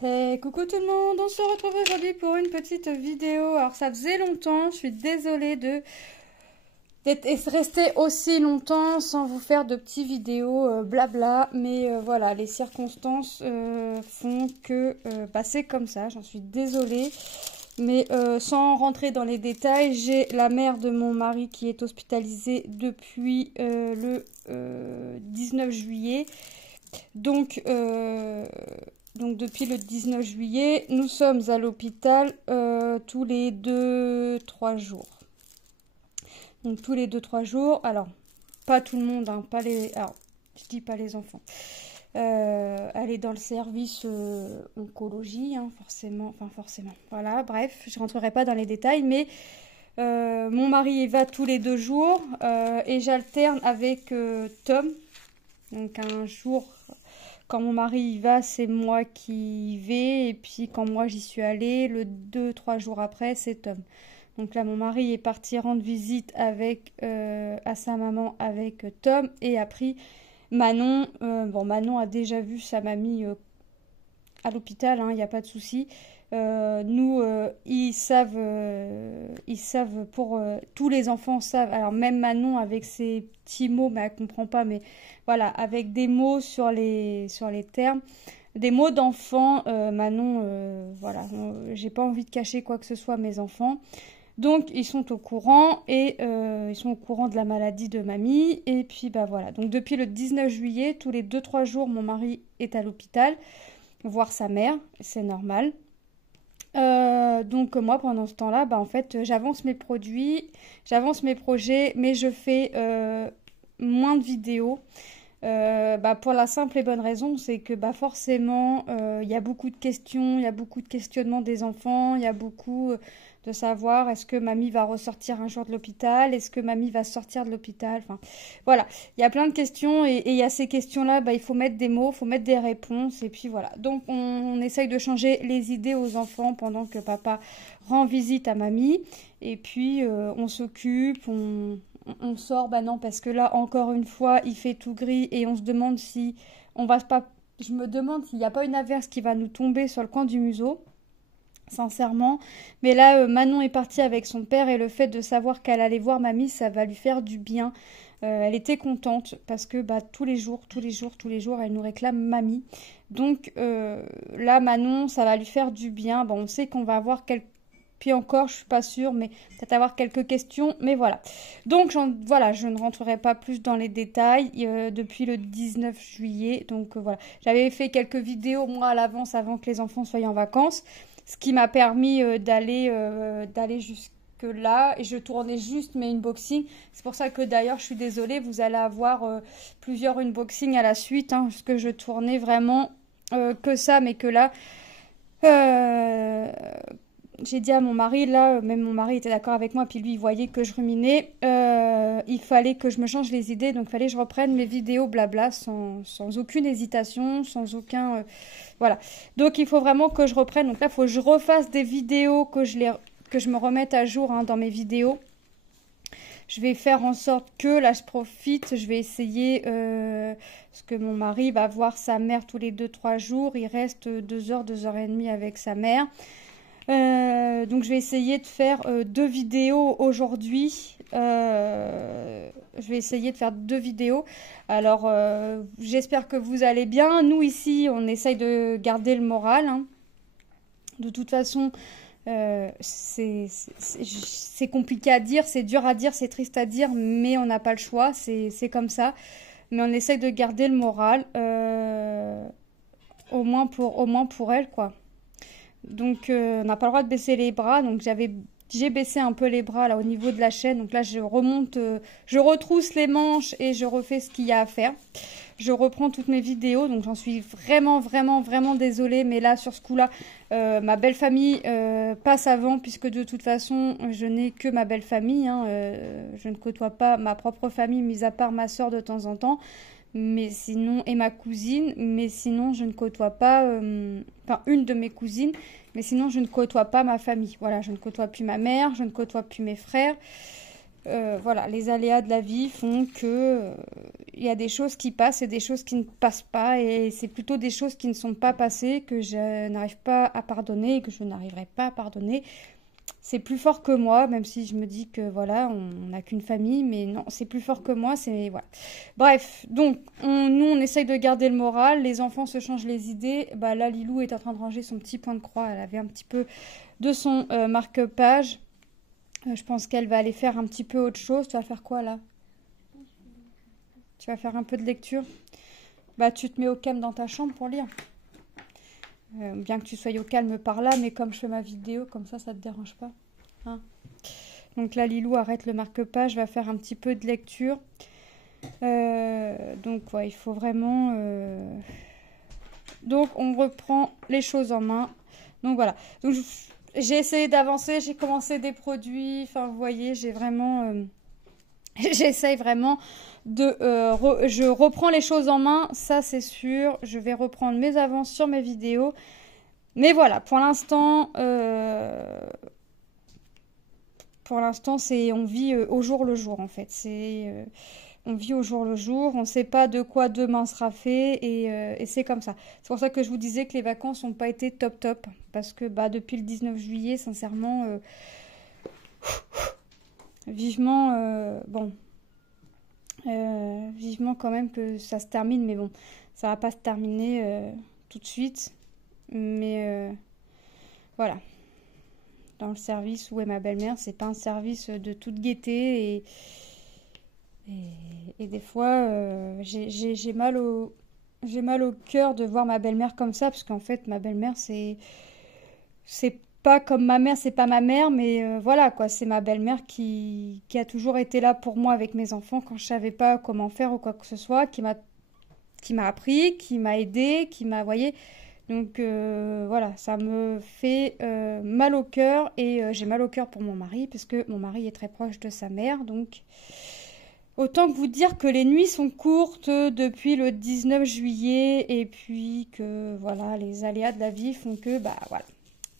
Hey, coucou tout le monde, on se retrouve aujourd'hui pour une petite vidéo. Alors ça faisait longtemps, je suis désolée d'être restée aussi longtemps sans vous faire de petites vidéos blabla, mais voilà, les circonstances font que c'est comme ça, j'en suis désolée. Mais sans rentrer dans les détails, j'ai la mère de mon mari qui est hospitalisée depuis le 19 juillet. Donc, depuis le 19 juillet, nous sommes à l'hôpital tous les 2-3 jours. Donc tous les 2-3 jours, alors pas tout le monde, hein, pas les, alors je dis pas les enfants. Elle est dans le service oncologie, hein, forcément, enfin forcément. Voilà, bref, je rentrerai pas dans les détails, mais mon mari y va tous les 2 jours et j'alterne avec Tom. Donc un jour, quand mon mari y va, c'est moi qui y vais. Et puis quand moi j'y suis allée, le 2-3 jours après, c'est Tom. Donc là, mon mari est parti rendre visite avec, à sa maman avec Tom et a pris Manon. Bon, Manon a déjà vu sa mamie à l'hôpital, il n'y a pas de souci. Nous, ils savent pour tous les enfants savent. Alors même Manon avec ses petits mots, mais elle comprend pas. Mais voilà, avec des mots sur les termes, des mots d'enfants. Manon, voilà, j'ai pas envie de cacher quoi que ce soit à mes enfants. Donc ils sont au courant et ils sont au courant de la maladie de mamie. Et puis voilà. Donc depuis le 19 juillet, tous les 2-3 jours, mon mari est à l'hôpital voir sa mère, c'est normal. Donc moi pendant ce temps-là, en fait j'avance mes produits, j'avance mes projets, mais je fais moins de vidéos. Pour la simple et bonne raison, c'est que forcément il y a beaucoup de questions, il y a beaucoup de questionnements des enfants, il y a beaucoup de savoir est-ce que mamie va ressortir un jour de l'hôpital, est-ce que mamie va sortir de l'hôpital, enfin voilà, il y a plein de questions et il y a ces questions-là, il faut mettre des mots, il faut mettre des réponses et puis voilà. Donc on essaye de changer les idées aux enfants pendant que papa rend visite à mamie et puis on s'occupe, on sort, non, parce que là, encore une fois, il fait tout gris et on se demande si on va pas. Je me demande s'il n'y a pas une averse qui va nous tomber sur le coin du museau, sincèrement. Mais là, Manon est partie avec son père et le fait de savoir qu'elle allait voir mamie, ça va lui faire du bien. Elle était contente parce que tous les jours, elle nous réclame mamie. Donc là, Manon, ça va lui faire du bien. Bon, on sait qu'on va avoir quelques. Puis encore, je suis pas sûre, mais peut-être avoir quelques questions. Mais voilà. Donc, voilà, je ne rentrerai pas plus dans les détails depuis le 19 juillet. Donc, voilà. J'avais fait quelques vidéos, moi, à l'avance, avant que les enfants soient en vacances. Ce qui m'a permis d'aller jusque-là. Et je tournais juste mes unboxings. C'est pour ça que, d'ailleurs, je suis désolée. Vous allez avoir plusieurs unboxings à la suite. Parce que je tournais vraiment que ça, mais que là... j'ai dit à mon mari, là, même mon mari était d'accord avec moi, puis lui, il voyait que je ruminais. Il fallait que je me change les idées, donc il fallait que je reprenne mes vidéos blabla sans aucune hésitation, sans aucun... voilà. Donc il faut vraiment que je reprenne. Donc là, il faut que je refasse des vidéos, que je me remette à jour dans mes vidéos. Je vais faire en sorte que, là, je profite, je vais essayer, parce que mon mari va voir sa mère tous les 2-3 jours. Il reste 2 heures, 2h30 avec sa mère. Donc je vais essayer de faire 2 vidéos aujourd'hui. Je vais essayer de faire 2 vidéos. Alors j'espère que vous allez bien. Nous ici on essaye de garder le moral. De toute façon c'est compliqué à dire, c'est dur à dire, c'est triste à dire, mais on n'a pas le choix, c'est comme ça. Mais on essaye de garder le moral, au moins pour elle, quoi. Donc on n'a pas le droit de baisser les bras. Donc j'ai baissé un peu les bras là au niveau de la chaîne. Donc là je remonte, je retrousse les manches et je refais ce qu'il y a à faire. Je reprends toutes mes vidéos. Donc j'en suis vraiment désolée. Mais là sur ce coup-là, ma belle famille passe avant, puisque de toute façon je n'ai que ma belle famille. Je ne côtoie pas ma propre famille, mis à part ma soeur de temps en temps. Mais sinon, et ma cousine, mais sinon je ne côtoie pas, enfin une de mes cousines, mais sinon je ne côtoie pas ma famille. Voilà, je ne côtoie plus ma mère, je ne côtoie plus mes frères, voilà, les aléas de la vie font que il y a des choses qui passent et des choses qui ne passent pas. Et c'est plutôt des choses qui ne sont pas passées que je n'arrive pas à pardonner et que je n'arriverai pas à pardonner. C'est plus fort que moi, même si je me dis que voilà, on n'a qu'une famille, mais non, c'est plus fort que moi, c'est voilà. Bref, donc nous on essaye de garder le moral, les enfants se changent les idées. Bah là, Lilou est en train de ranger son petit point de croix, elle avait un petit peu de son marque-page. Je pense qu'elle va aller faire un petit peu autre chose. Tu vas faire quoi là? Tu vas faire un peu de lecture? Bah tu te mets au calme dans ta chambre pour lire. Bien que tu sois au calme par là, mais comme je fais ma vidéo, comme ça te dérange pas. Hein. Donc là, Lilou arrête le marque-page, va faire un petit peu de lecture. Donc ouais, il faut vraiment... Donc on reprend les choses en main. Donc voilà. Donc j'ai essayé d'avancer, j'ai commencé des produits. Enfin, vous voyez, j'ai vraiment... J'essaye vraiment de... je reprends les choses en main, ça c'est sûr. Je vais reprendre mes avances sur mes vidéos. Mais voilà, pour l'instant, c'est on vit au jour le jour en fait. On vit au jour le jour. On ne sait pas de quoi demain sera fait et c'est comme ça. C'est pour ça que je vous disais que les vacances n'ont pas été top top parce que bah depuis le 19 juillet, sincèrement, vivement, bon. Vivement quand même que ça se termine, mais bon, ça va pas se terminer tout de suite. Mais voilà, dans le service où est ma belle-mère, c'est pas un service de toute gaieté et des fois j'ai mal au cœur de voir ma belle-mère comme ça, parce qu'en fait ma belle-mère c'est pas comme ma mère, c'est pas ma mère, mais voilà quoi, c'est ma belle-mère qui a toujours été là pour moi avec mes enfants quand je savais pas comment faire ou quoi que ce soit, qui m'a appris, qui m'a aidé, qui m'a, voyé. Donc voilà, ça me fait mal au cœur et j'ai mal au cœur pour mon mari parce que mon mari est très proche de sa mère, donc autant que vous dire que les nuits sont courtes depuis le 19 juillet et puis que voilà, les aléas de la vie font que bah voilà.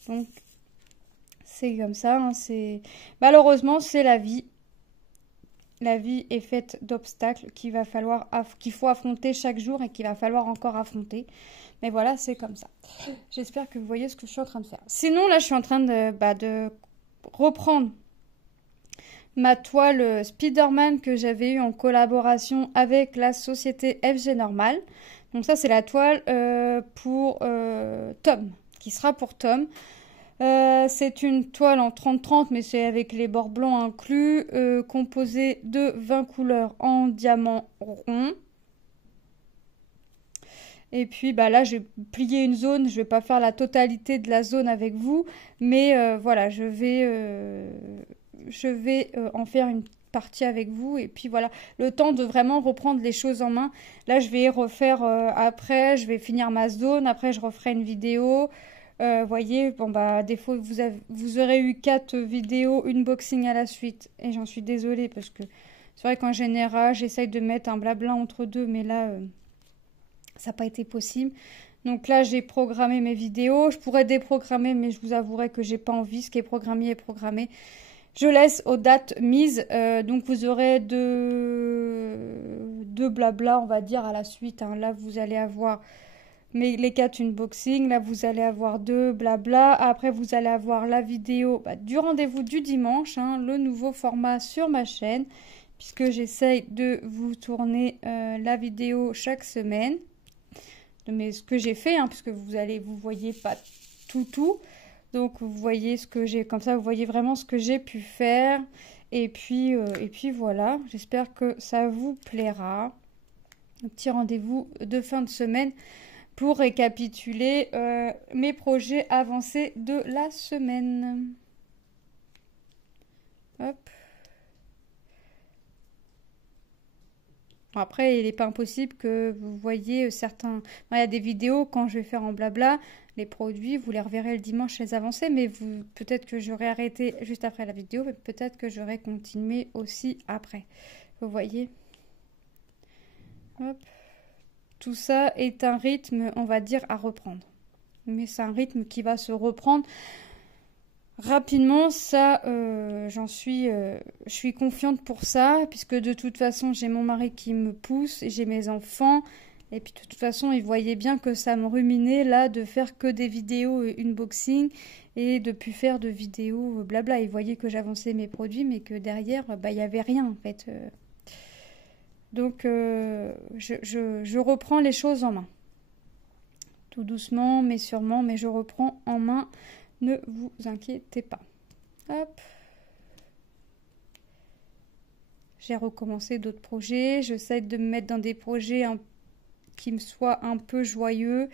Donc c'est comme ça, hein, malheureusement c'est la vie. La vie est faite d'obstacles qu'il faut affronter chaque jour et qu'il va falloir encore affronter. Mais voilà, c'est comme ça. J'espère que vous voyez ce que je suis en train de faire. Sinon, là, je suis en train de reprendre ma toile Spider-Man que j'avais eue en collaboration avec la société FG Normal. Donc ça, c'est la toile pour Tom, qui sera pour Tom. C'est une toile en 30-30, mais c'est avec les bords blancs inclus, composée de 20 couleurs en diamant rond. Et puis bah là, j'ai plié une zone, je vais pas faire la totalité de la zone avec vous, mais voilà, je vais en faire une partie avec vous. Et puis voilà, le temps de vraiment reprendre les choses en main. Là, je vais refaire après, je vais finir ma zone, après je referai une vidéo. Voyez, bon bah des fois vous aurez eu 4 vidéos unboxing à la suite et j'en suis désolée parce que c'est vrai qu'en général j'essaye de mettre un blabla entre deux, mais là ça n'a pas été possible. Donc là j'ai programmé mes vidéos, je pourrais déprogrammer, mais je vous avouerai que j'ai pas envie. Ce qui est programmé est programmé. Je laisse aux dates mises, donc vous aurez deux blabla on va dire à la suite, hein. Là vous allez avoir les 4 unboxing, là vous allez avoir 2 blabla, après vous allez avoir la vidéo du rendez-vous du dimanche, hein, le nouveau format sur ma chaîne, puisque j'essaye de vous tourner la vidéo chaque semaine, mais ce que j'ai fait, hein, puisque vous voyez pas tout, donc vous voyez ce que j'ai, comme ça vous voyez vraiment ce que j'ai pu faire, et puis voilà, j'espère que ça vous plaira. Un petit rendez-vous de fin de semaine pour récapituler mes projets avancés de la semaine. Hop. Bon, après, il n'est pas impossible que vous voyez certains... Il y a des vidéos, quand je vais faire en blabla, les produits, vous les reverrez le dimanche les avancés, mais peut-être que j'aurai arrêté juste après la vidéo, mais peut-être que j'aurai continué aussi après. Vous voyez? Hop. Tout ça est un rythme, on va dire, à reprendre. Mais c'est un rythme qui va se reprendre rapidement, ça, je suis confiante pour ça, puisque de toute façon, j'ai mon mari qui me pousse, et j'ai mes enfants, et puis de toute façon, il voyait bien que ça me ruminait, là, de faire que des vidéos unboxing, et de plus faire de vidéos blabla. Il voyait que j'avançais mes produits, mais que derrière, bah, il n'y avait rien, en fait. Donc, je reprends les choses en main. Tout doucement, mais sûrement, mais je reprends en main. Ne vous inquiétez pas. Hop. J'ai recommencé d'autres projets. J'essaie de me mettre dans des projets qui me soient un peu joyeux,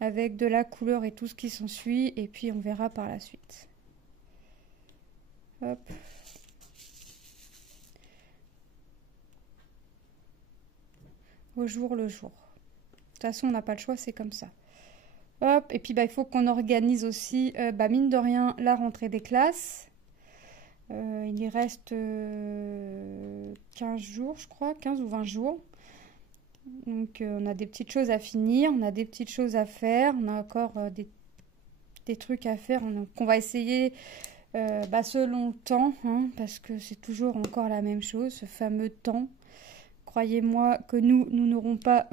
avec de la couleur et tout ce qui s'ensuit. Et puis on verra par la suite. Hop. Au jour le jour. De toute façon, on n'a pas le choix, c'est comme ça. Hop, et puis bah, il faut qu'on organise aussi, mine de rien, la rentrée des classes. Il y reste 15 jours, je crois, 15 ou 20 jours. Donc on a des petites choses à finir, on a des petites choses à faire, on a encore des trucs à faire. Donc on va essayer selon le temps, hein, parce que c'est toujours encore la même chose, ce fameux temps. Croyez-moi que nous n'aurons pas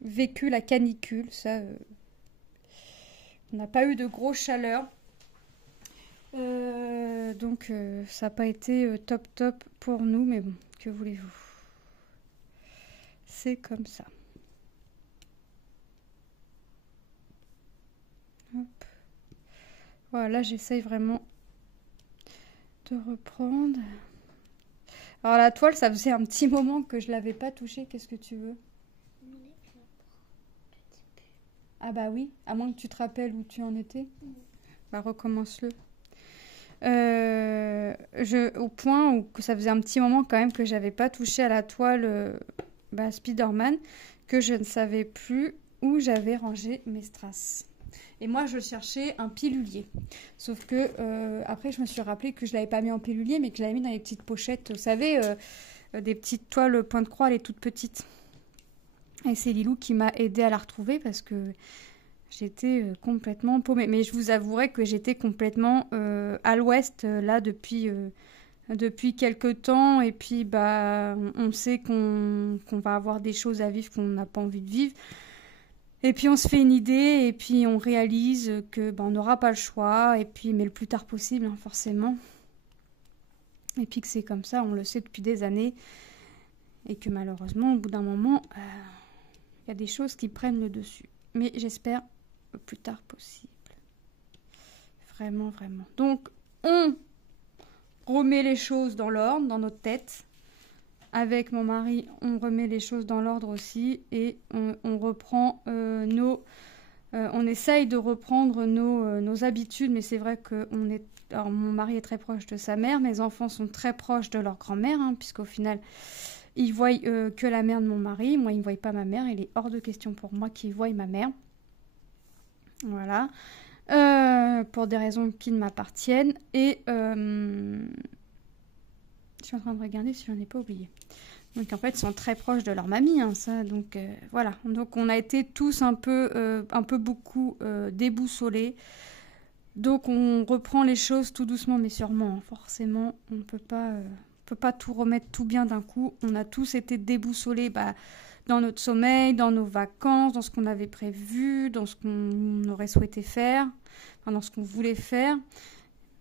vécu la canicule, ça... on n'a pas eu de grosse chaleur. Donc ça n'a pas été top pour nous, mais bon, que voulez-vous? C'est comme ça. Hop. Voilà, là j'essaye vraiment de reprendre. Alors la toile, ça faisait un petit moment que je l'avais pas touchée. Qu'est-ce que tu veux? Ah bah oui, à moins que tu te rappelles où tu en étais. Bah recommence-le. Au point où que ça faisait un petit moment quand même que j'avais pas touché à la toile Spider-Man, que je ne savais plus où j'avais rangé mes strass. Et moi je cherchais un pilulier. Sauf que après je me suis rappelé que je l'avais pas mis en pilulier, mais que je l'avais mis dans les petites pochettes, vous savez, des petites toiles point de croix, les toutes petites. Et c'est Lilou qui m'a aidé à la retrouver parce que j'étais complètement paumée. Mais je vous avouerai que j'étais complètement à l'ouest là depuis quelques temps. Et puis bah on sait qu'on va avoir des choses à vivre qu'on n'a pas envie de vivre. Et puis on se fait une idée et puis on réalise que on n'aura pas le choix. Et puis mais le plus tard possible, hein, forcément. Et puis que c'est comme ça, on le sait depuis des années. Et que malheureusement, au bout d'un moment, il y a des choses qui prennent le dessus. Mais j'espère le plus tard possible. Vraiment, vraiment. Donc, on remet les choses dans l'ordre, dans notre tête. Avec mon mari, on remet les choses dans l'ordre aussi. Et on reprend on essaye de reprendre nos habitudes. Mais c'est vrai que alors, mon mari est très proche de sa mère. Mes enfants sont très proches de leur grand-mère. Hein, puisqu'au final... ils voient que la mère de mon mari. Moi, ils ne voient pas ma mère. Il est hors de question pour moi qu'ils voient ma mère. Voilà. Pour des raisons qui ne m'appartiennent. Et je suis en train de regarder si je n'en ai pas oublié. Donc, en fait, ils sont très proches de leur mamie. Hein, ça. Donc, voilà. Donc, on a été tous un peu beaucoup déboussolés. Donc, on reprend les choses tout doucement, mais sûrement. Hein. Forcément, on ne peut pas tout remettre tout bien d'un coup. On a tous été déboussolés dans notre sommeil, dans nos vacances, dans ce qu'on avait prévu, dans ce qu'on aurait souhaité faire, dans ce qu'on voulait faire.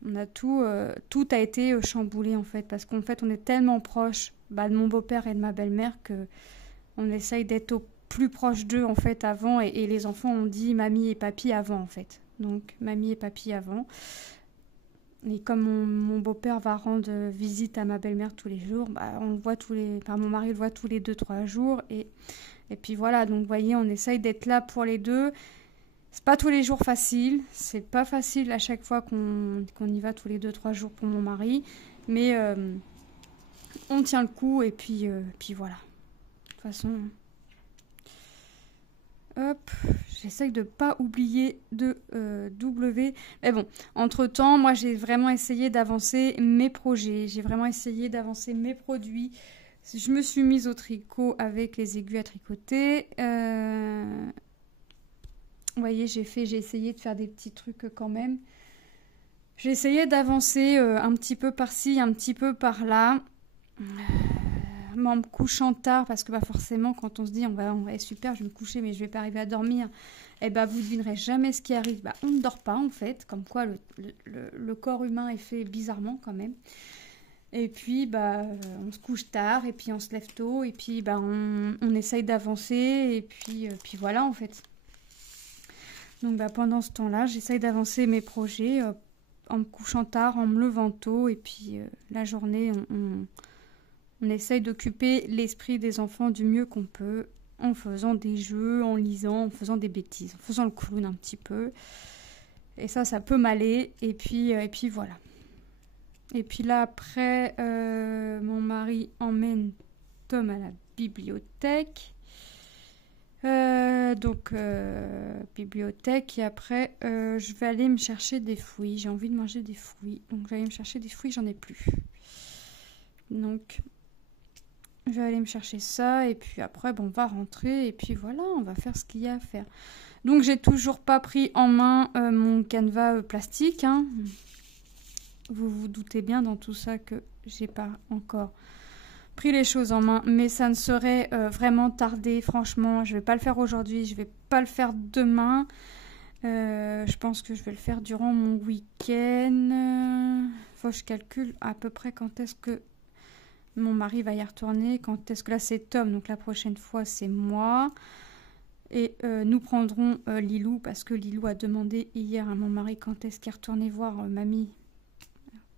On a tout a été chamboulé en fait, parce qu'en fait on est tellement proche de mon beau-père et de ma belle-mère que on essaye d'être au plus proche d'eux en fait avant, et les enfants ont dit mamie et papy avant en fait. Donc mamie et papy avant. Et comme mon beau-père va rendre visite à ma belle-mère tous les jours, on le voit mon mari le voit tous les 2-3 jours. Et puis voilà, donc vous voyez, on essaye d'être là pour les deux. C'est pas tous les jours facile. C'est pas facile à chaque fois qu'on y va tous les 2-3 jours pour mon mari. Mais on tient le coup et puis voilà. De toute façon... Hop, j'essaye de ne pas oublier de W. Mais bon, entre-temps, moi, j'ai vraiment essayé d'avancer mes projets. J'ai vraiment essayé d'avancer mes produits. Je me suis mise au tricot avec les aiguilles à tricoter. Vous voyez, j'ai essayé de faire des petits trucs quand même. J'ai essayé d'avancer un petit peu par-ci, un petit peu par-là. En me couchant tard, parce que bah, forcément, quand on se dit on va super, je vais me coucher, mais je vais pas arriver à dormir, et bah, vous ne devinerez jamais ce qui arrive. Bah, on ne dort pas, en fait. Comme quoi, le corps humain est fait bizarrement, quand même. Et puis, bah, on se couche tard, et puis on se lève tôt, et puis bah, on essaye d'avancer, et puis voilà, en fait. Donc, bah, pendant ce temps-là, j'essaye d'avancer mes projets en me couchant tard, en me levant tôt, et puis la journée, on essaye d'occuper l'esprit des enfants du mieux qu'on peut, en faisant des jeux, en lisant, en faisant des bêtises, en faisant le clown un petit peu. Et ça peut m'aller, et puis voilà. Et puis là, après, mon mari emmène Tom à la bibliothèque. Bibliothèque, et après, je vais aller me chercher des fruits. J'ai envie de manger des fruits. Donc, je vais aller me chercher des fruits, j'en ai plus. Donc, je vais aller me chercher ça, et puis après, bon, on va rentrer, et puis voilà, on va faire ce qu'il y a à faire. Donc, j'ai toujours pas pris en main mon canevas plastique, hein. Vous vous doutez bien dans tout ça que j'ai pas encore pris les choses en main, mais ça ne serait vraiment tardé, franchement. Je vais pas le faire aujourd'hui, je vais pas le faire demain. Je pense que je vais le faire durant mon week-end. Faut que je calcule à peu près quand est-ce que mon mari va y retourner, quand est-ce que là c'est Tom, donc la prochaine fois c'est moi. Et nous prendrons Lilou, parce que Lilou a demandé hier à mon mari quand est-ce qu'il retournait voir mamie,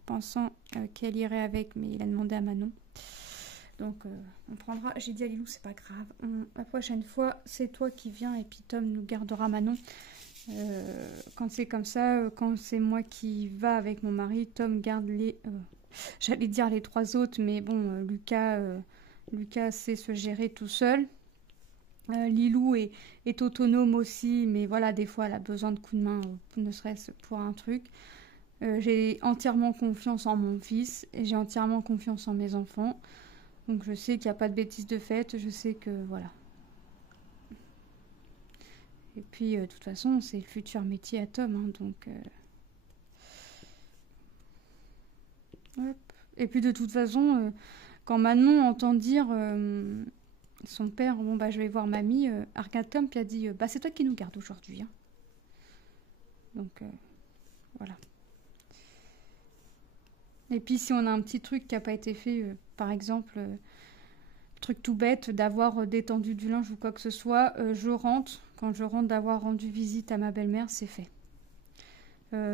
pensant qu'elle irait avec, mais il a demandé à Manon. Donc on prendra, j'ai dit à Lilou, c'est pas grave, la prochaine fois c'est toi qui viens, et puis Tom nous gardera Manon. Quand c'est comme ça, quand c'est moi qui va avec mon mari, Tom garde j'allais dire les 3 autres, mais bon, Lucas sait se gérer tout seul. Lilou est autonome aussi, mais voilà, des fois elle a besoin de coups de main, ne serait-ce pour un truc. J'ai entièrement confiance en mon fils, et j'ai entièrement confiance en mes enfants. Donc je sais qu'il n'y a pas de bêtises de fait, je sais que voilà. Et puis de toute façon, c'est le futur métier à Tom, hein, donc... Hop. Et puis de toute façon, quand Manon entend dire son père, bon bah je vais voir mamie, regarde Tom, puis a dit, bah c'est toi qui nous garde aujourd'hui, hein. Donc voilà. Et puis si on a un petit truc qui n'a pas été fait, par exemple, truc tout bête, d'avoir détendu du linge ou quoi que ce soit, quand je rentre d'avoir rendu visite à ma belle-mère, c'est fait.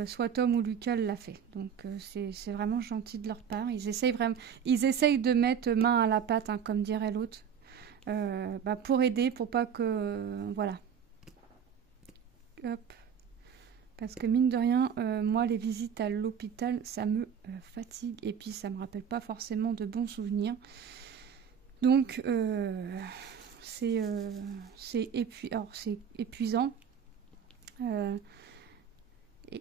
Soit Tom ou Lucas l'a fait. Donc c'est vraiment gentil de leur part. Ils essayent de mettre main à la pâte, hein, comme dirait l'autre, pour aider, pour pas que... voilà. Hop. Parce que mine de rien, moi, les visites à l'hôpital, ça me fatigue. Et puis, ça me rappelle pas forcément de bons souvenirs. Donc, c'est épuisant.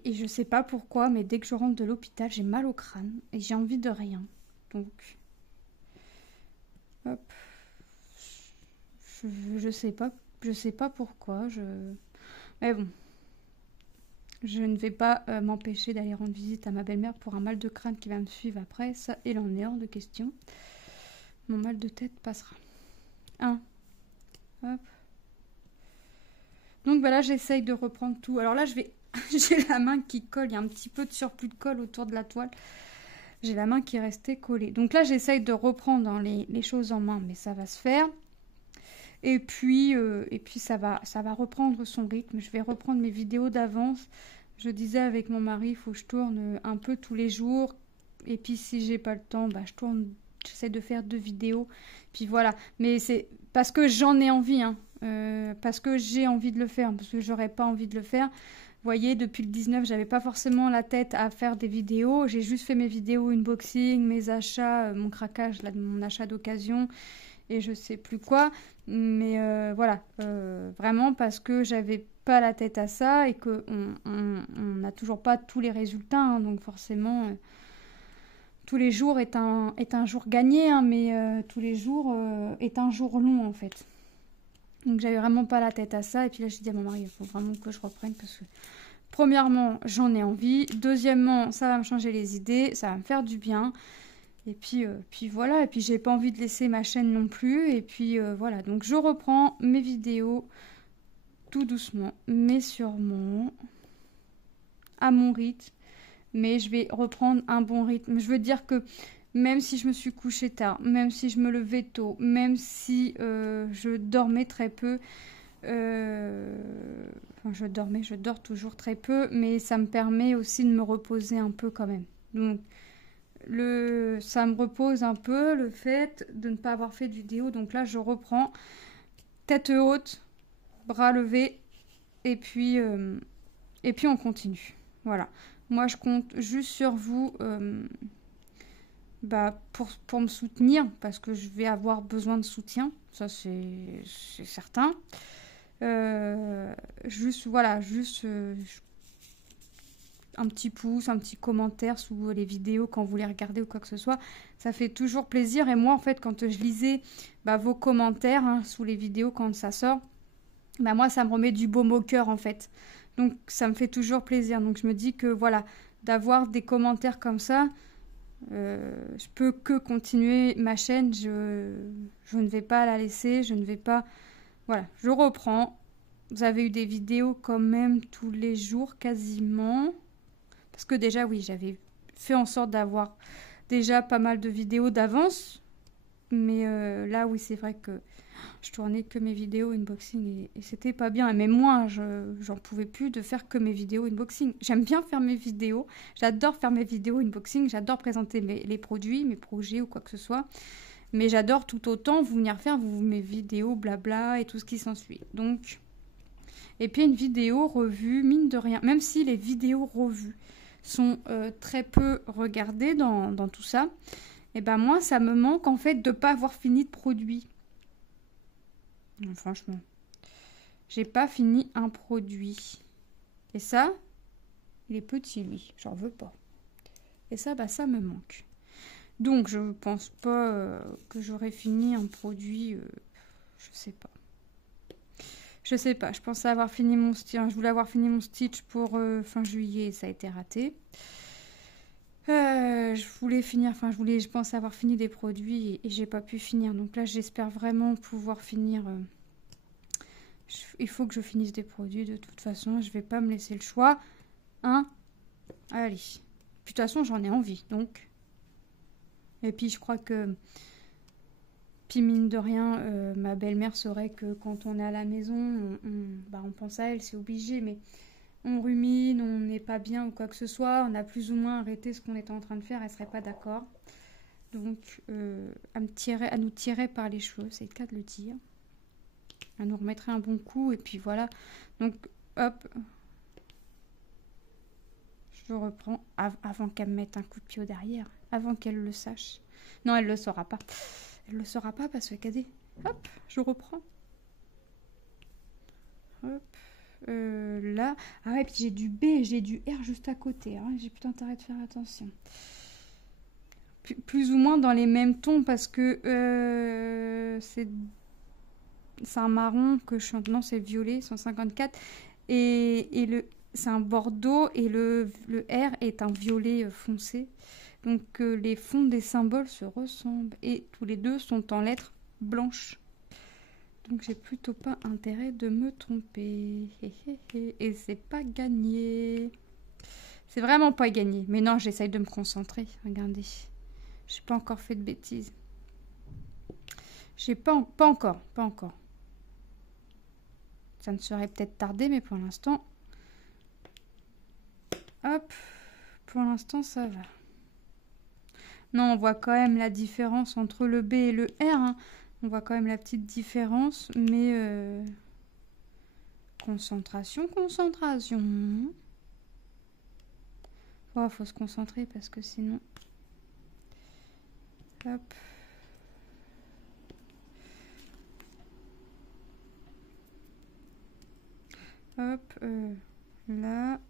Et je sais pas pourquoi, mais dès que je rentre de l'hôpital, j'ai mal au crâne. Et j'ai envie de rien. Donc, hop. Je sais pas. Je sais pas pourquoi. Mais bon. Je ne vais pas m'empêcher d'aller rendre visite à ma belle-mère pour un mal de crâne qui va me suivre après. Ça, il en est hors de question. Mon mal de tête passera. Hop. Donc voilà, j'essaye de reprendre tout. Alors là, j'ai la main qui colle. Il y a un petit peu de surplus de colle autour de la toile. J'ai la main qui est restée collée. Donc là, j'essaye de reprendre les choses en main, mais ça va se faire. Et puis ça va reprendre son rythme. Je vais reprendre mes vidéos d'avance. Je disais avec mon mari, il faut que je tourne un peu tous les jours. Et puis si j'ai pas le temps, j'essaie de faire 2 vidéos. Puis voilà. Mais c'est parce que j'en ai envie, hein. Parce que j'ai envie de le faire, parce que j'aurais pas envie de le faire. Vous voyez, depuis le 19, j'avais pas forcément la tête à faire des vidéos. J'ai juste fait mes vidéos unboxing, mes achats, mon craquage, là, de mon achat d'occasion. Et je sais plus quoi, mais voilà, vraiment parce que j'avais pas la tête à ça et que on n'a toujours pas tous les résultats, hein, donc forcément tous les jours est un jour gagné, hein, mais tous les jours est un jour long en fait. Donc j'avais vraiment pas la tête à ça, et puis là j'ai dit à mon mari, il faut vraiment que je reprenne premièrement, j'en ai envie. Deuxièmement, ça va me changer les idées, ça va me faire du bien. Et puis voilà, et puis j'ai pas envie de laisser ma chaîne non plus. Et puis voilà, donc je reprends mes vidéos tout doucement, mais sûrement, à mon rythme. Mais je vais reprendre un bon rythme. Je veux dire que même si je me suis couchée tard, même si je me levais tôt, même si je dormais très peu, enfin je dors toujours très peu, mais ça me permet aussi de me reposer un peu quand même. Donc ça me repose un peu le fait de ne pas avoir fait de vidéo. Donc là je reprends tête haute, bras levés, et puis on continue. Voilà. Moi je compte juste sur vous pour me soutenir, parce que je vais avoir besoin de soutien, ça c'est certain. Juste un petit pouce, un petit commentaire sous les vidéos quand vous les regardez ou quoi que ce soit, ça fait toujours plaisir. Et moi en fait quand je lisais vos commentaires sous les vidéos quand ça sort, moi ça me remet du baume au cœur en fait, donc ça me fait toujours plaisir. Donc je me dis que voilà, d'avoir des commentaires comme ça, je peux que continuer ma chaîne. Je ne vais pas la laisser, je ne vais pas... Voilà, je reprends. Vous avez eu des vidéos quand même tous les jours quasiment. Parce que déjà, oui, j'avais fait en sorte d'avoir déjà pas mal de vidéos d'avance. Mais là, oui, c'est vrai que je tournais que mes vidéos unboxing et c'était pas bien. Et même moi, j'en pouvais plus de faire que mes vidéos unboxing. J'aime bien faire mes vidéos. J'adore faire mes vidéos unboxing. J'adore présenter les produits, mes projets ou quoi que ce soit. Mais j'adore tout autant venir faire mes vidéos blabla et tout ce qui s'ensuit. Donc, et puis une vidéo revue, mine de rien, même si les vidéos revues sont très peu regardées dans tout ça, et moi, ça me manque en fait de ne pas avoir fini de produit. Non, franchement, j'ai pas fini un produit. Et ça, il est petit lui, j'en veux pas. Et ça, ça me manque. Donc, je pense pas que j'aurais fini un produit. Je sais pas. Je sais pas. Je pensais avoir fini mon Stitch. Je voulais avoir fini mon Stitch pour fin juillet et ça a été raté. Je pensais avoir fini des produits et j'ai pas pu finir. Donc là, j'espère vraiment pouvoir finir. Il faut que je finisse des produits de toute façon. Je vais pas me laisser le choix. Allez. Puis, de toute façon, j'en ai envie. Donc. Et puis je crois que, puis mine de rien, ma belle-mère saurait que quand on est à la maison, on pense à elle, c'est obligé, mais on rumine, on n'est pas bien ou quoi que ce soit, on a plus ou moins arrêté ce qu'on était en train de faire, elle serait pas d'accord. Donc à nous tirer par les cheveux, c'est le cas de le dire. Elle nous remettrait un bon coup et puis voilà. Donc hop, je reprends avant qu'elle me mette un coup de pied au derrière. Avant qu'elle le sache. Non, elle le saura pas. Elle le saura pas parce que, regardez, hop, je reprends. Hop, là. Ah ouais, puis j'ai du B et j'ai du R juste à côté. J'ai plutôt intérêt de faire attention. Plus ou moins dans les mêmes tons parce que c'est un marron que je suis... Non, c'est violet, 154. Et c'est un bordeaux et le R est un violet foncé. Donc les fonds des symboles se ressemblent et tous les deux sont en lettres blanches. Donc j'ai plutôt pas intérêt de me tromper. Et c'est pas gagné. C'est vraiment pas gagné. Mais non, j'essaye de me concentrer. Regardez. J'ai pas encore fait de bêtises. J'ai pas encore. Ça ne serait peut-être tardé, mais pour l'instant... Hop. Pour l'instant, ça va. Non, on voit quand même la différence entre le B et le R. On voit quand même la petite différence, mais... Concentration. Oh, faut se concentrer parce que sinon... Hop. Hop, là,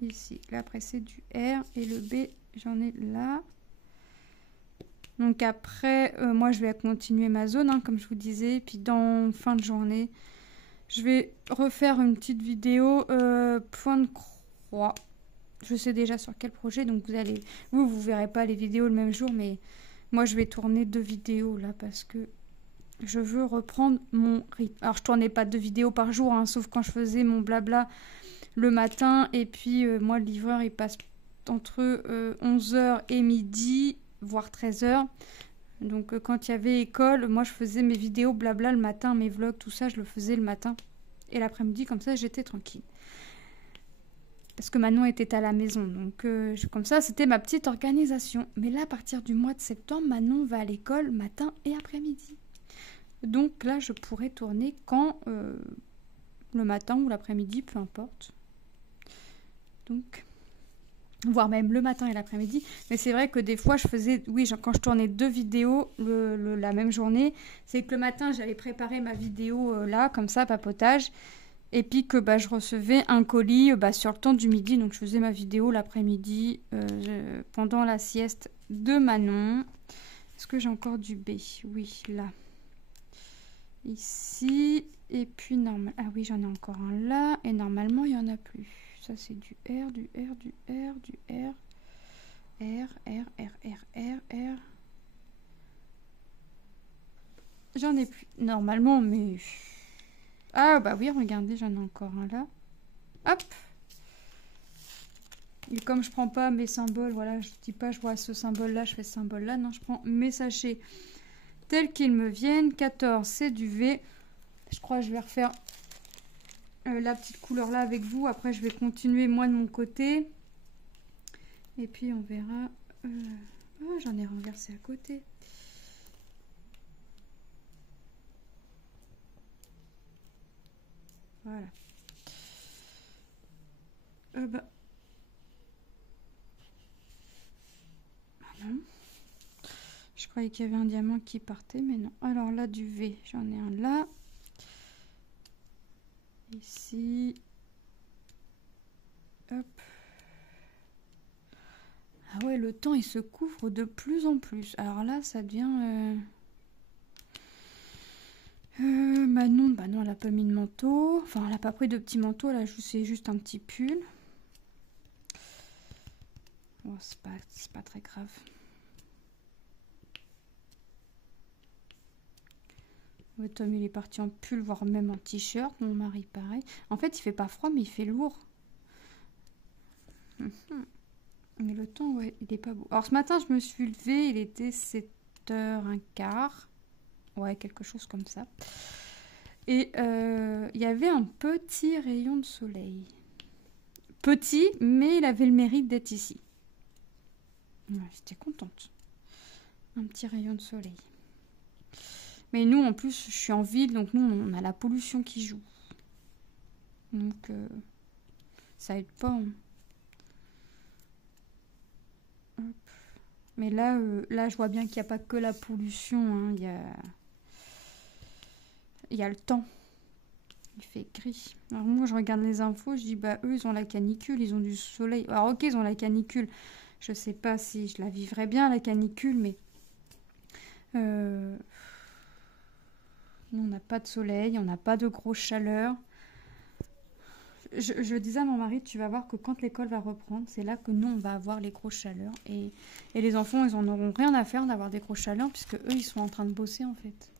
ici. Là, après, c'est du R et le B, j'en ai là. Donc après, moi, je vais continuer ma zone, comme je vous disais. Puis dans fin de journée, je vais refaire une petite vidéo point de crois. Je sais déjà sur quel projet, donc vous verrez pas les vidéos le même jour, mais moi je vais tourner 2 vidéos là parce que je veux reprendre mon rythme. Alors je tournais pas 2 vidéos par jour, hein, sauf quand je faisais mon blabla le matin, et puis moi le livreur il passe entre 11h et midi, voire 13h. Donc quand il y avait école, moi je faisais mes vidéos blabla le matin, mes vlogs, tout ça, je le faisais le matin. Et l'après-midi, comme ça, j'étais tranquille. Parce que Manon était à la maison. Donc comme ça, c'était ma petite organisation. Mais là, à partir du mois de septembre, Manon va à l'école matin et après-midi. Donc là, je pourrais tourner quand le matin ou l'après-midi, peu importe. Donc, voire même le matin et l'après-midi. Mais c'est vrai que des fois, je faisais, oui, quand je tournais 2 vidéos la même journée, c'est que le matin, j'allais préparer ma vidéo là, comme ça, papotage. Et puis que je recevais un colis sur le temps du midi. Donc je faisais ma vidéo l'après-midi pendant la sieste de Manon. Est-ce que j'ai encore du B? Oui, là. Ici. Et puis normal. Ah oui, j'en ai encore un là. Et normalement, il n'y en a plus. Ça, c'est du R, du R, du R, du R. R, R, R, R, R, R. J'en ai plus. Normalement, mais... Ah bah oui, regardez, j'en ai encore un là. Hop. Et comme je prends pas mes symboles, voilà, je dis pas je vois ce symbole là, je fais ce symbole là. Non, je prends mes sachets tels qu'ils me viennent. 14, c'est du V. Je crois que je vais refaire la petite couleur là avec vous. Après, je vais continuer moi de mon côté. Et puis, on verra. Oh, j'en ai renversé à côté. Voilà. Ah non. Je croyais qu'il y avait un diamant qui partait, mais non. Alors là, du V, j'en ai un là. Ici. Hop. Ah ouais, le temps, il se couvre de plus en plus. Alors là, ça devient... Manon, bah non, elle a pas mis de manteau. Enfin, elle a pas pris de petit manteau. Là, c'est juste un petit pull. Bon, c'est pas très grave. Ouais, Tom, il est parti en pull, voire même en t-shirt. Mon mari, pareil. En fait, il fait pas froid, mais il fait lourd. Mais le temps, ouais, il est pas beau. Alors, ce matin, je me suis levée. Il était 7h15. Ouais, quelque chose comme ça. Et il y avait un petit rayon de soleil. Petit, mais il avait le mérite d'être ici. Ouais, j'étais contente. Un petit rayon de soleil. Mais nous, en plus, je suis en ville, donc nous, on a la pollution qui joue. Donc, ça aide pas. Hein. Hop. Mais là, je vois bien qu'il n'y a pas que la pollution. Hein. Il y a le temps. Il fait gris. Alors moi, je regarde les infos, je dis, bah eux, ils ont la canicule, ils ont du soleil. Alors ok, ils ont la canicule. Je sais pas si je la vivrais bien, la canicule, mais... Nous, on n'a pas de soleil, on n'a pas de grosse chaleur. Je disais à mon mari, tu vas voir que quand l'école va reprendre, c'est là que nous, on va avoir les grosses chaleurs. Et les enfants, ils en auront rien à faire d'avoir des grosses chaleurs, puisque eux, ils sont en train de bosser, en fait.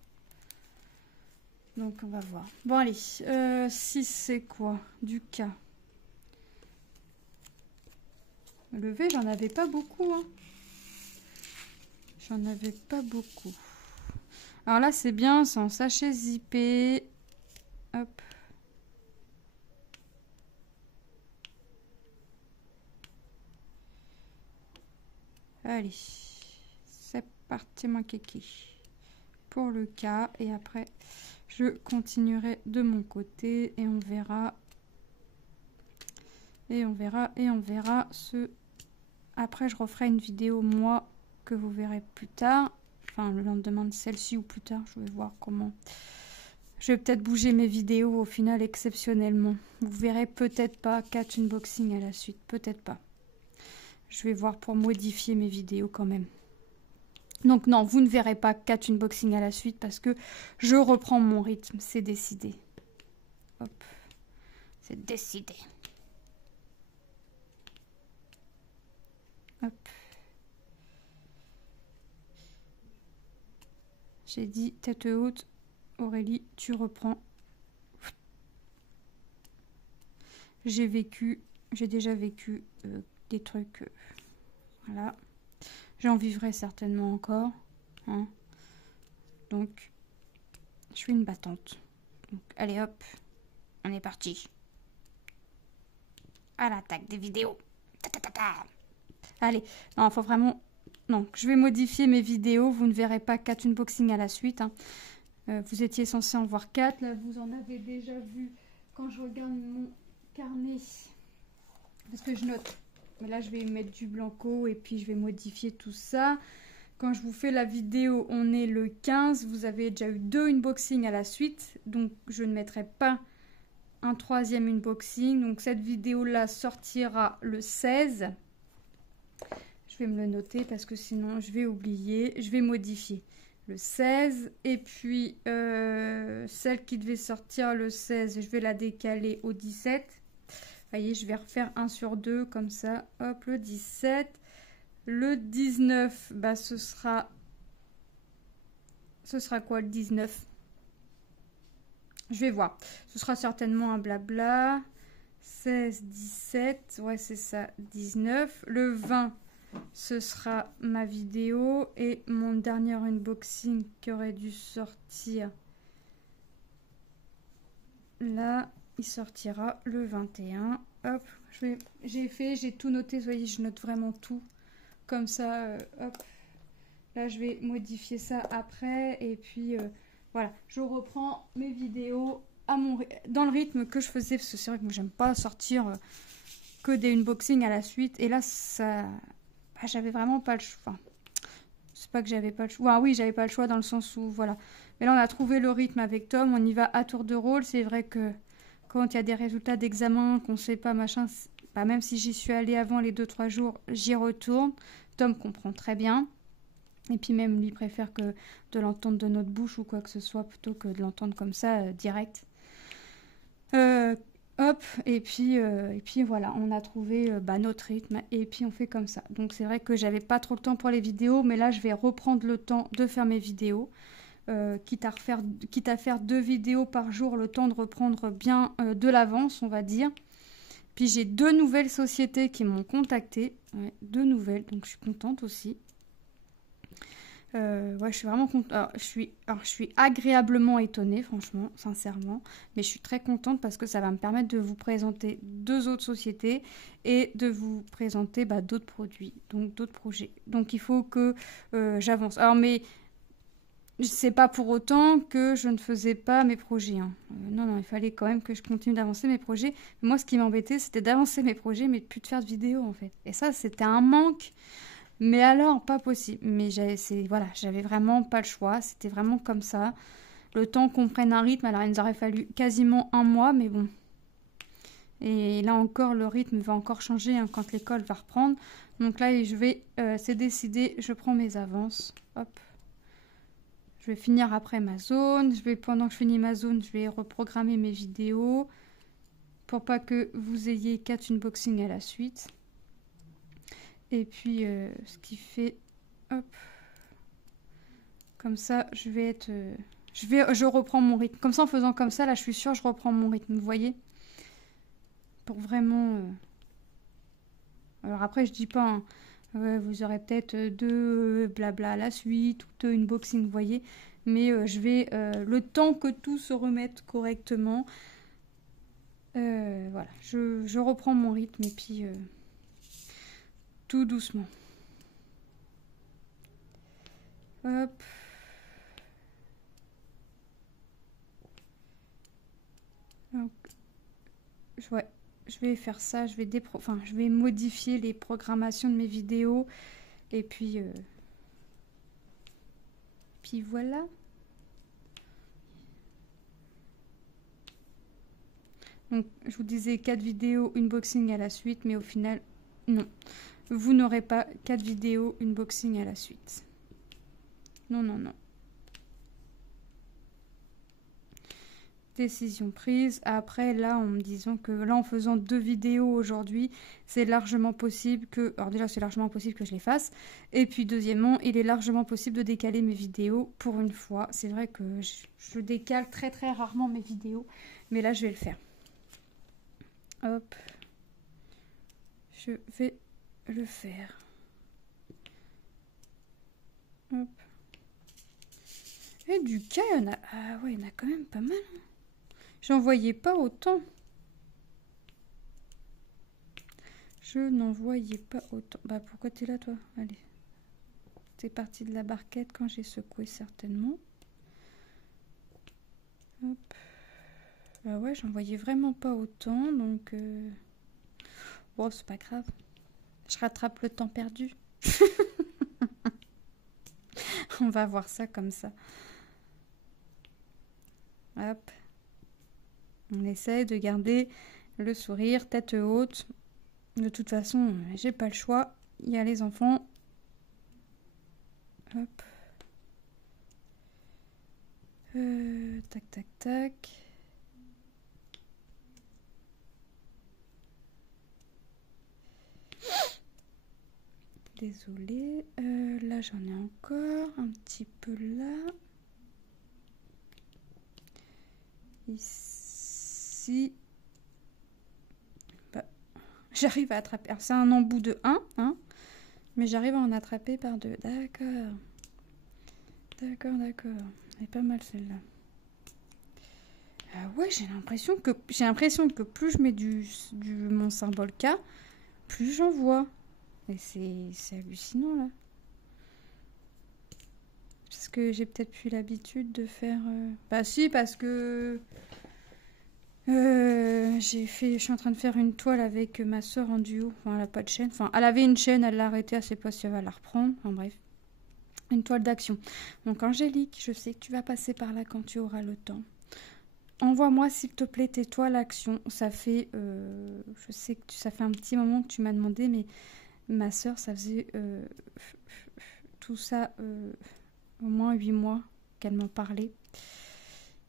Donc, on va voir. Bon, allez. 6, c'est quoi? Du K. Le V, j'en avais pas beaucoup. Hein. J'en avais pas beaucoup. Alors là, c'est bien, c'est en sachet zippé. Hop. Allez. C'est parti, mon kiki. Pour le K. Et après, je continuerai de mon côté. Et on verra. Et on verra. Et on verra ce... Après, je referai une vidéo, moi, que vous verrez plus tard. Enfin, le lendemain de celle-ci ou plus tard. Je vais voir comment... Je vais peut-être bouger mes vidéos au final exceptionnellement. Vous verrez peut-être pas 4 unboxings à la suite. Peut-être pas. Je vais voir pour modifier mes vidéos quand même. Donc non, vous ne verrez pas 4 unboxings à la suite parce que je reprends mon rythme. C'est décidé. Hop. C'est décidé. Hop. J'ai dit tête haute. Aurélie, tu reprends. J'ai déjà vécu des trucs. Voilà. J'en vivrai certainement encore. Hein. Donc, je suis une battante. Donc, allez hop, on est parti. À l'attaque des vidéos. Allez, non, faut vraiment... Non, je vais modifier mes vidéos. Vous ne verrez pas 4 unboxings à la suite. Hein. Vous étiez censé en voir 4. Là, vous en avez déjà vu quand je regarde mon carnet. Parce que je note. Mais là, je vais mettre du blanco et puis je vais modifier tout ça. Quand je vous fais la vidéo, on est le 15. Vous avez déjà eu 2 unboxings à la suite. Donc, je ne mettrai pas un 3e unboxing. Donc, cette vidéo-là sortira le 16. Je vais me le noter parce que sinon, je vais oublier. Je vais modifier le 16. Et puis, celle qui devait sortir le 16, je vais la décaler au 17. Vous voyez, je vais refaire 1 sur 2 comme ça. Hop, le 17. Le 19, bah, ce sera quoi le 19? Je vais voir. Ce sera certainement un blabla. 16, 17. Ouais, c'est ça. 19. Le 20, ce sera ma vidéo. Et mon dernier unboxing qui aurait dû sortir là, il sortira le 21. Hop, j'ai tout noté. Vous voyez, je note vraiment tout. Comme ça, hop. Là, je vais modifier ça après. Et puis, voilà. Je reprends mes vidéos dans le rythme que je faisais. Parce que c'est vrai que moi, j'aime pas sortir que des unboxings à la suite. Et là, ça... Bah, j'avais vraiment pas le choix. Enfin, c'est pas que j'avais pas le choix. Ah, oui, j'avais pas le choix dans le sens où, voilà. Mais là, on a trouvé le rythme avec Tom. On y va à tour de rôle. C'est vrai que quand il y a des résultats d'examen, qu'on sait pas, machin... Bah, même si j'y suis allée avant les 2-3 jours, j'y retourne. Tom comprend très bien. Et puis même, lui préfère que de l'entendre de notre bouche ou quoi que ce soit, plutôt que de l'entendre comme ça, direct. Hop, et puis voilà, on a trouvé notre rythme, et puis on fait comme ça. Donc c'est vrai que j'avais pas trop le temps pour les vidéos, mais là, je vais reprendre le temps de faire mes vidéos. Quitte à faire 2 vidéos par jour, le temps de reprendre bien de l'avance, on va dire. Puis j'ai 2 nouvelles sociétés qui m'ont contactée. Ouais, 2 nouvelles, donc je suis contente aussi. Ouais, je suis vraiment contente. Alors, je suis agréablement étonnée, franchement, sincèrement. Mais je suis très contente parce que ça va me permettre de vous présenter 2 autres sociétés et de vous présenter d'autres produits, donc d'autres projets. Donc il faut que j'avance. Alors, mais c'est pas pour autant que je ne faisais pas mes projets. Hein. Non, il fallait quand même que je continue d'avancer mes projets. Mais moi, ce qui m'embêtait, c'était d'avancer mes projets, mais de plus de faire de vidéos, en fait. Et ça, c'était un manque. Mais alors, pas possible. Mais j'avais vraiment pas le choix. C'était vraiment comme ça. Le temps qu'on prenne un rythme, alors il nous aurait fallu quasiment 1 mois, mais bon. Et là encore, le rythme va encore changer quand l'école va reprendre. Donc là, c'est décidé, je prends mes avances. Hop. Je vais finir après ma zone. Pendant que je finis ma zone, je vais reprogrammer mes vidéos pour pas que vous ayez 4 unboxings à la suite. Et puis, ce qui fait... Hop. Comme ça, je reprends mon rythme. Comme ça, en faisant comme ça, là, je suis sûre, je reprends mon rythme. Vous voyez? Pour vraiment... Alors après, je dis pas... Hein, ouais, vous aurez peut-être 2 blabla à la suite ou 2 unboxing, vous voyez. Mais je vais, le temps que tout se remette correctement, voilà, je reprends mon rythme et puis tout doucement. Hop. Donc, ouais, je vais faire ça, je vais modifier les programmations de mes vidéos et puis voilà. Donc, je vous disais 4 vidéos unboxing à la suite, mais au final, non. Vous n'aurez pas 4 vidéos unboxing à la suite. Non. Décision prise. Après, là, en me disant que là, en faisant 2 vidéos aujourd'hui, c'est largement possible que... Alors déjà, c'est largement possible que je les fasse. Et puis, deuxièmement, il est largement possible de décaler mes vidéos pour une fois. C'est vrai que je décale très très rarement mes vidéos. Mais là, je vais le faire. Hop. Je vais le faire. Hop. Et du cas, il y en a... Ah ouais, il y en a quand même pas mal. J'en voyais pas autant. Je n'en voyais pas autant. Bah pourquoi t'es là toi? Allez. T'es parti de la barquette quand j'ai secoué certainement. Hop. Bah ouais, j'en voyais vraiment pas autant. Donc... Bon, c'est pas grave. Je rattrape le temps perdu. On va voir ça comme ça. Hop. On essaye de garder le sourire, tête haute. De toute façon, j'ai pas le choix. Il y a les enfants. Hop. Tac, tac, tac. Désolée. Là, j'en ai encore un petit peu là. Ici. Bah, j'arrive à attraper. Alors, c'est un embout de 1, hein, mais j'arrive à en attraper par 2. D'accord. D'accord, d'accord. Elle est pas mal celle-là. Ah ouais, j'ai l'impression que plus je mets mon symbole K, plus j'en vois. Et c'est hallucinant là. Parce que j'ai peut-être plus l'habitude de faire... Bah si, parce que... je suis en train de faire une toile avec ma soeur en duo. Enfin, elle n'a pas de chaîne. Enfin, elle avait une chaîne, elle l'a arrêtée, elle sait pas si elle va la reprendre. Enfin bref. Une toile d'action. Donc Angélique, je sais que tu vas passer par là quand tu auras le temps. Envoie-moi s'il te plaît tes toiles d'action. Ça fait... je sais que ça fait un petit moment que tu m'as demandé, mais ma soeur, ça faisait tout ça au moins 8 mois qu'elle m'en parlait.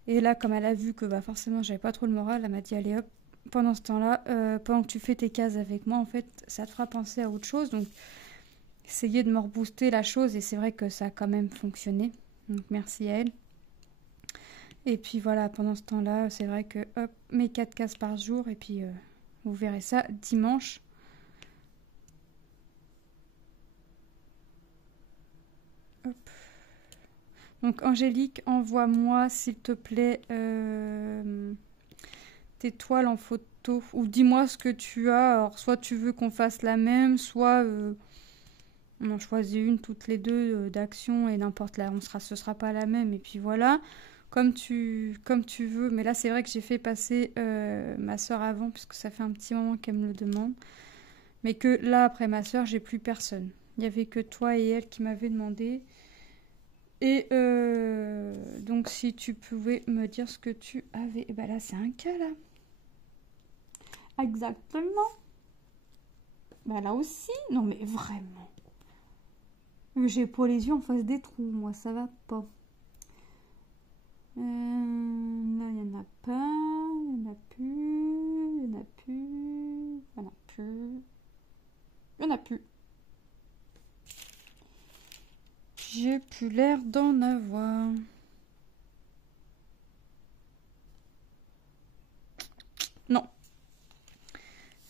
Et là, comme elle a vu que bah, forcément, j'avais pas trop le moral, elle m'a dit, allez hop, pendant ce temps-là, pendant que tu fais tes cases avec moi, en fait, ça te fera penser à autre chose. Donc, essayez de me rebooster la chose. Et c'est vrai que ça a quand même fonctionné. Donc, merci à elle. Et puis voilà, pendant ce temps-là, c'est vrai que, hop, mes 4 cases par jour. Et puis, vous verrez ça dimanche. Hop. Donc Angélique, envoie-moi s'il te plaît tes toiles en photo. Ou dis-moi ce que tu as. Alors soit tu veux qu'on fasse la même, soit on en choisit une toutes les deux d'action et n'importe là. Ce sera pas la même. Et puis voilà, comme tu veux. Mais là c'est vrai que j'ai fait passer ma soeur avant, puisque ça fait un petit moment qu'elle me le demande. Mais que là après ma soeur, j'ai plus personne. Il n'y avait que toi et elle qui m'avaient demandé. Et donc si tu pouvais me dire ce que tu avais. Et bah là c'est un cas là. Exactement. Bah là aussi. Non mais vraiment. J'ai pas les yeux en face des trous, moi ça va pas. Là il y en a pas. Il y en a plus. Il y en a plus. Il y en a plus. Il y en a plus. J'ai plus l'air d'en avoir. Non.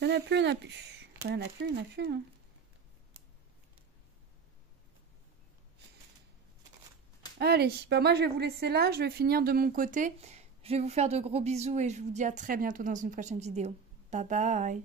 Il n'y en a plus, il n'y en a plus. Enfin, il n'y en a plus, il n'y en a plus. Hein. Allez, bah moi je vais vous laisser là. Je vais finir de mon côté. Je vais vous faire de gros bisous et je vous dis à très bientôt dans une prochaine vidéo. Bye bye.